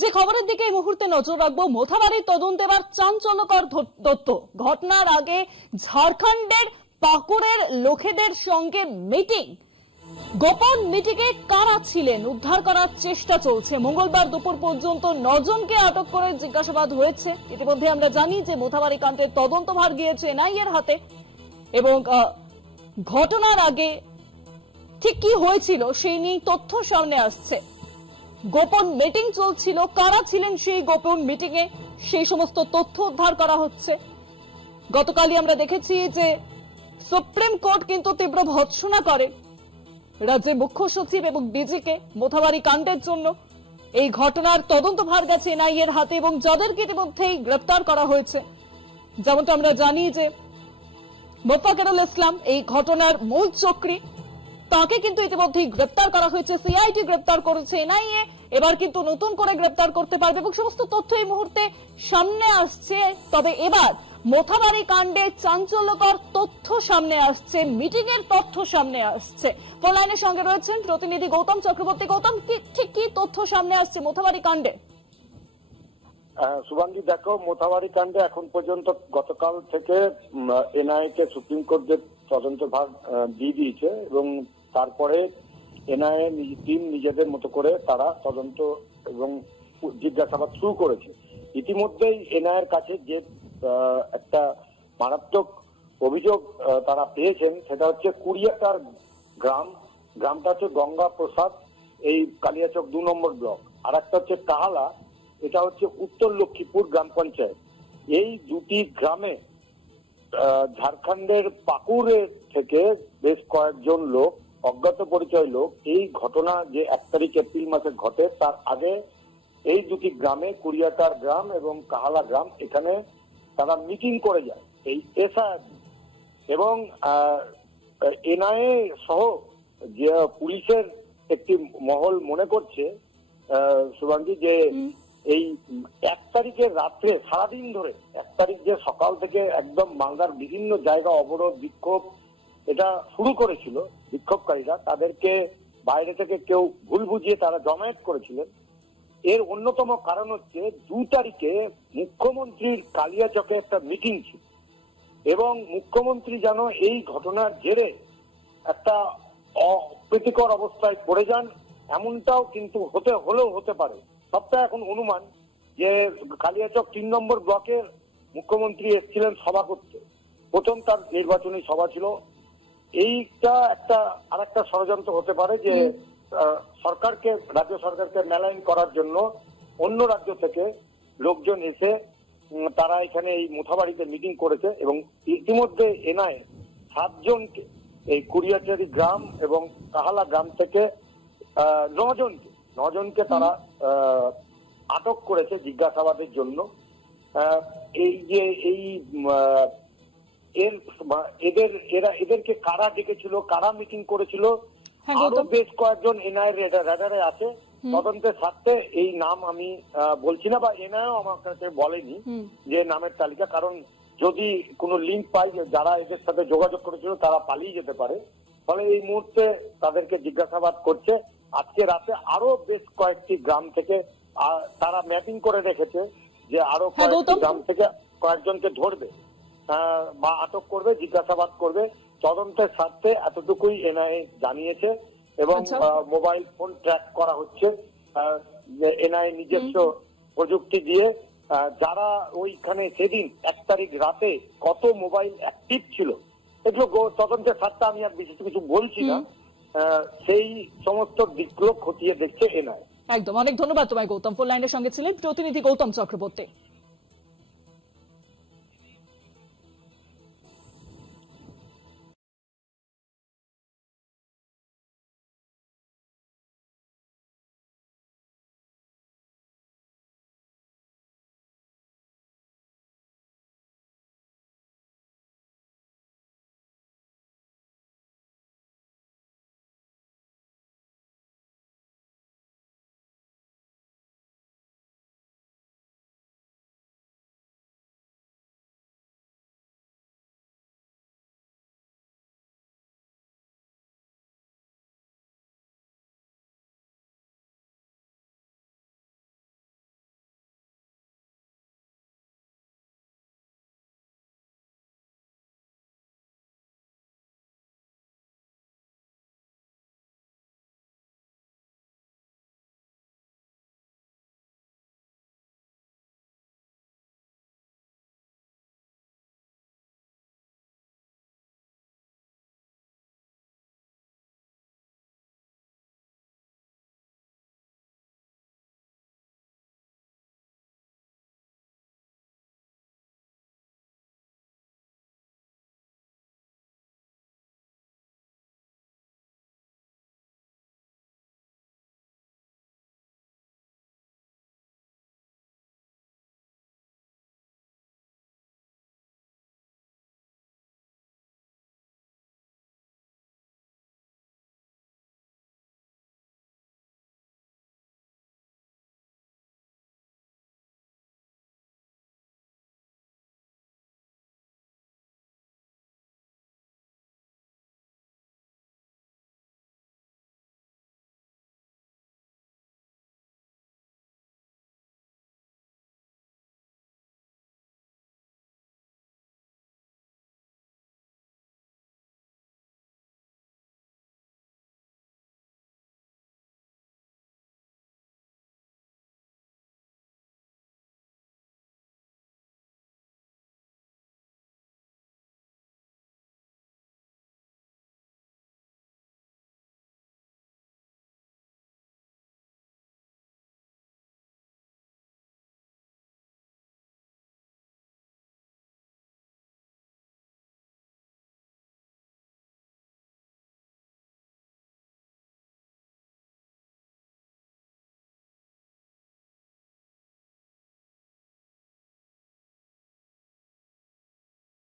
যে খবরের দিকে এই মুহূর্তে নজর রাখবো, মোথাবাড়ির তদন্তে এবার চাঞ্চল্যকর তথ্য। ঘটনার আগে ঝাড়খণ্ডের পাকুড়ের লোকেদের সঙ্গে মিটিং, গোপন মিটিংয়ে কারা ছিলেন উদ্ধার করার চেষ্টা চলছে। মঙ্গলবার দুপুর পর্যন্ত 9 জনকে আটক করে জিজ্ঞাসাবাদ হয়েছে। ইতিমধ্যে আমরা জানি যে মোথাবাড়ি কাণ্ডের তদন্তভার গিয়েছে এনআইএ এর হাতে, এবং ঘটনার আগে ঠিক কি হয়েছিল সেই নিয়ে তথ্য সামনে আসছে। গোপন মিটিং চলছিল, কারা ছিলেন সেই গোপন মিটিং এ সেই সমস্ত তথ্য উদ্ধার করা হচ্ছে। গতকালই আমরা দেখেছি যে সুপ্রিম কোর্ট কিন্তু তীব্র ভৎসনা করে রাজ্যের মুখ্য সচিব এবং ডিজিকে মোথাবাড়ি কাণ্ডের জন্য। এই ঘটনার তদন্তভার গেছে এনআইএ এর হাতে এবং যাদেরকে ইতিমধ্যেই গ্রেপ্তার করা হয়েছে। যেমনটা আমরা জানি যে মোফাজ্জল ইসলাম এই ঘটনার মূল চক্রী, তাকে কিন্তু ইতিমধ্যেই গ্রেপ্তার করা হয়েছে। সিআইডি গ্রেপ্তার করেছে, এনআইএ এবার কিন্তু নতুন করে গ্রেপ্তার করতে পারবে এবং সমস্ত তথ্য এই মুহূর্তে সামনে আসছে। তবে এবার মোথাবাড়ি কাণ্ডে চাঞ্চল্যকর তথ্য সামনে আসছে, মিটিং এর তথ্য সামনে আসছে। ফোন লাইনের সঙ্গে রয়েছেন প্রতিনিধি গৌতম চক্রবর্তী। গৌতম, ঠিক কি তথ্য সামনে আসছে মোথাবাড়ি কাণ্ডে? শুভাঙ্গী, দেখো, মোথাবাড়ি কাণ্ডে এখন পর্যন্ত গতকাল থেকে এনআইএ কে সুপ্রিম কোর্ট যে তদন্ত ভাগ দিয়ে দিয়েছে এবং তারপরে এনআইএ টিম নিজেদের মতো করে তারা তদন্ত এবং জিজ্ঞাসাবাদ শুরু করেছে। ইতিমধ্যেই এনআইএর কাছে যে একটা মারাত্মক অভিযোগ তারা পেয়েছেন সেটা হচ্ছে কুড়িয়াটার গ্রামটা হচ্ছে গঙ্গা প্রসাদ, এই কালিয়াচক 2 নম্বর ব্লক। আর একটা হচ্ছে কাহালা, এটা হচ্ছে উত্তর লক্ষ্মীপুর গ্রাম পঞ্চায়েত। এই দুটি গ্রামে ঝাড়খণ্ডের পাকুড়ে থেকে বেশ কয়েকজন লোক, অজ্ঞাত পরিচয় লোক, এই ঘটনা যে 1 তারিখ এপ্রিল মাসে ঘটে তার আগে এই দুটি গ্রামে, কুড়িয়াটার গ্রাম এবং কাহালা গ্রাম, এখানে তারা মিটিং করে যায় এই এসআইআর এবং এনআইএ সহ যে পুলিশের একটি মহল মনে করছে শুভাঙ্গী যে এই 1 তারিখের রাত্রে সারাদিন ধরে 1 তারিখ যে সকাল থেকে একদম মালদার বিভিন্ন জায়গা অবরোধ বিক্ষোভ এটা শুরু করেছিল বিক্ষোভকারীরা, তাদেরকে বাইরে থেকে কেউ ভুল বুঝিয়ে তারা জমায়েত করেছিলেন। এর অন্যতম কারণ হচ্ছে 2 তারিখে মুখ্যমন্ত্রীর কালিয়াচকে একটা মিটিং ছিল এবং মুখ্যমন্ত্রী যেন এই ঘটনার জেরে একটা অপ্রীতিকর অবস্থায় পড়ে যান, এমনটাও কিন্তু হতে পারে। সবটা এখন অনুমান যে কালিয়াচক 3 নম্বর ব্লকের মুখ্যমন্ত্রী এসেছিলেন সভা করতে, প্রথম তার নির্বাচনী সভা ছিল। এইটা আর একটা ষড়যন্ত্র হতে পারে যে সরকারকে, রাজ্য সরকারকে মেলাইন করার জন্য অন্য রাজ্য থেকে লোকজন এসে তারা এখানে এই মোথাবাড়িতে মিটিং করেছে এবং ইতিমধ্যে এনআইএ 7 জনকে, এই কুড়িয়াটারি গ্রাম এবং কাহালা গ্রাম থেকে 9 জনকে তারা আটক করেছে জিজ্ঞাসাবাদের জন্য। এই যে এদেরকে কারা ডেকেছিল, কারা মিটিং করেছিল, আরো বেশ কয়েকজন এনআইএ রাডারে আছে। তদন্তের স্বার্থে এই নাম আমি বলছি না, বা এনআইএও আমার কাছে বলেনি যে নামের তালিকা, কারণ যদি কোনো লিঙ্ক পাই যারা এদের সাথে যোগাযোগ করেছিল তারা পালিয়ে যেতে পারে। ফলে এই মুহূর্তে তাদেরকে জিজ্ঞাসাবাদ করছে। আজকে রাতে আরো বেশ কয়েকটি গ্রাম থেকে তারা ম্যাপিং করে রেখেছে যে আরো কয়েকটি গ্রাম থেকে কয়েকজনকে ধরবে বা আটক করবে, জিজ্ঞাসাবাদ করবে। তদন্তের স্বার্থে এতটুকুই এনআইএ জানিয়েছে এবং মোবাইল ফোন ট্র্যাক করা হচ্ছে এনআইএ নিজস্ব প্রযুক্তি দিয়ে। যারা ওইখানে সেদিন 1 তারিখ রাতে কত মোবাইল অ্যাক্টিভ ছিল, এগুলো তদন্তের স্বার্থে আমি আর বিশেষ কিছু বলছি না, সেই সমস্ত দিকগুলো খতিয়ে দেখছে এনআইএ। একদম, অনেক ধন্যবাদ তোমায় গৌতম। ফোন লাইনের সঙ্গে ছিলেন প্রতিনিধি গৌতম চক্রবর্তী।